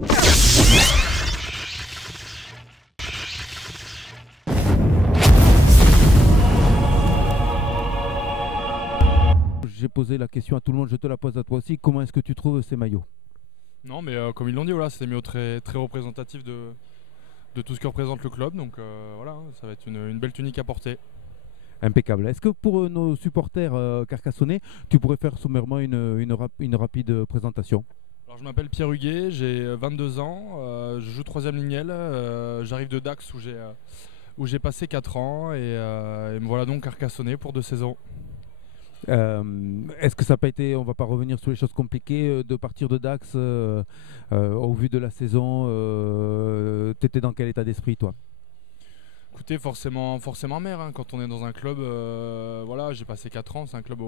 J'ai posé la question à tout le monde, je te la pose à toi aussi. Comment est-ce que tu trouves ces maillots? Non, mais comme ils l'ont dit, voilà, c'est des maillots très, très représentatifs de tout ce que représente le club. Donc voilà, ça va être une belle tunique à porter. Impeccable. Est-ce que pour nos supporters carcassonnais, tu pourrais faire sommairement une rapide présentation? Alors, je m'appelle Pierre Huguet, j'ai 22 ans, je joue 3ème lignelle, j'arrive de Dax où j'ai passé 4 ans et me voilà donc carcassonné pour 2 saisons. Est-ce que ça n'a pas été, on va pas revenir sur les choses compliquées, de partir de Dax au vu de la saison, tu étais dans quel état d'esprit toi? Écoutez, forcément amer hein, quand on est dans un club. Voilà, j'ai passé 4 ans, c'est un club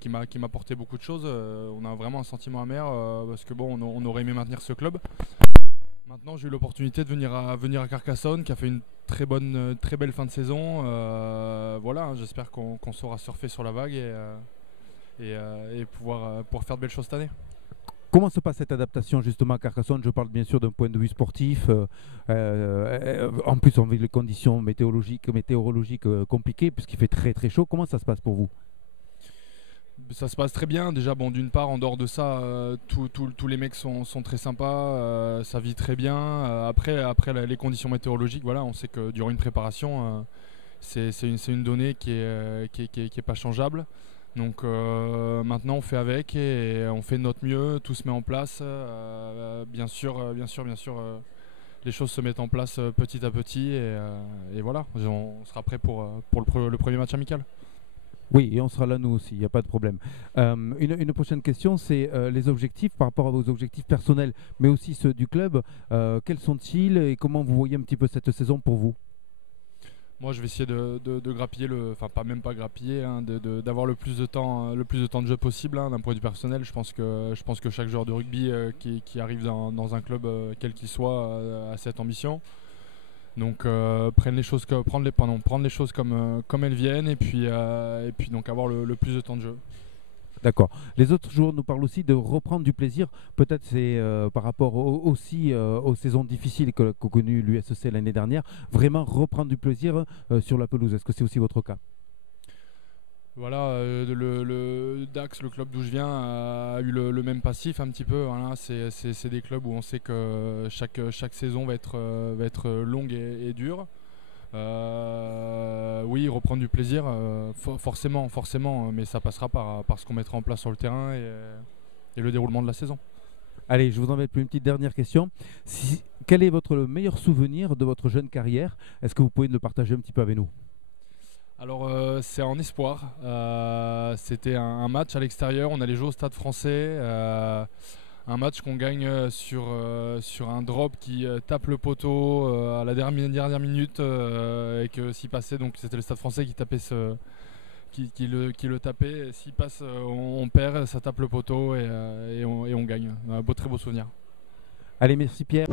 qui m'a apporté beaucoup de choses. On a vraiment un sentiment amer parce que bon, on aurait aimé maintenir ce club. Maintenant, j'ai eu l'opportunité de venir à Carcassonne, qui a fait une très belle fin de saison. Voilà, hein, j'espère qu'on saura surfer sur la vague et pouvoir faire de belles choses cette année. Comment se passe cette adaptation justement à Carcassonne? Je parle bien sûr d'un point de vue sportif. En plus, on vit les conditions météorologiques compliquées puisqu'il fait très très chaud. Comment ça se passe pour vous? Ça se passe très bien. Déjà, bon, d'une part, en dehors de ça, tous les mecs sont très sympas. Ça vit très bien. Après les conditions météorologiques, voilà, on sait que durant une préparation, c'est une donnée qui est pas changeable. Donc maintenant on fait avec et on fait de notre mieux, tout se met en place. Bien sûr, les choses se mettent en place petit à petit et voilà, on sera prêt pour le premier match amical. Oui, et on sera là nous aussi, il n'y a pas de problème. Une prochaine question, c'est les objectifs par rapport à vos objectifs personnels, mais aussi ceux du club. Quels sont-ils et comment vous voyez un petit peu cette saison pour vous? Moi, je vais essayer de grappiller enfin pas grappiller, hein, d'avoir le plus de temps de jeu possible. Hein, d'un point de vue personnel, je pense que chaque joueur de rugby qui arrive dans un club quel qu'il soit a cette ambition. Donc prendre les choses comme elles viennent et puis donc avoir le plus de temps de jeu. D'accord. Les autres joueurs nous parlent aussi de reprendre du plaisir. Peut-être c'est par rapport aussi aux saisons difficiles qu'a connu l'USEC l'année dernière. Vraiment reprendre du plaisir sur la pelouse. Est-ce que c'est aussi votre cas? Voilà, le Dax, le club d'où je viens, a eu le même passif un petit peu. Voilà, c'est des clubs où on sait que chaque saison va être longue et dure. Oui, reprendre du plaisir, forcément, mais ça passera par ce qu'on mettra en place sur le terrain et le déroulement de la saison. Allez, je vous embête pour une petite dernière question. Quel est votre meilleur souvenir de votre jeune carrière? Est-ce que vous pouvez le partager un petit peu avec nous? Alors c'est en espoir. C'était un match à l'extérieur, on allait jouer au Stade Français. Un match qu'on gagne sur un drop qui tape le poteau à la dernière minute et que s'il passait, donc c'était le Stade Français qui tapait qui le tapait. S'il passe, on perd, ça tape le poteau et on gagne. Un très beau souvenir. Allez, merci Pierre.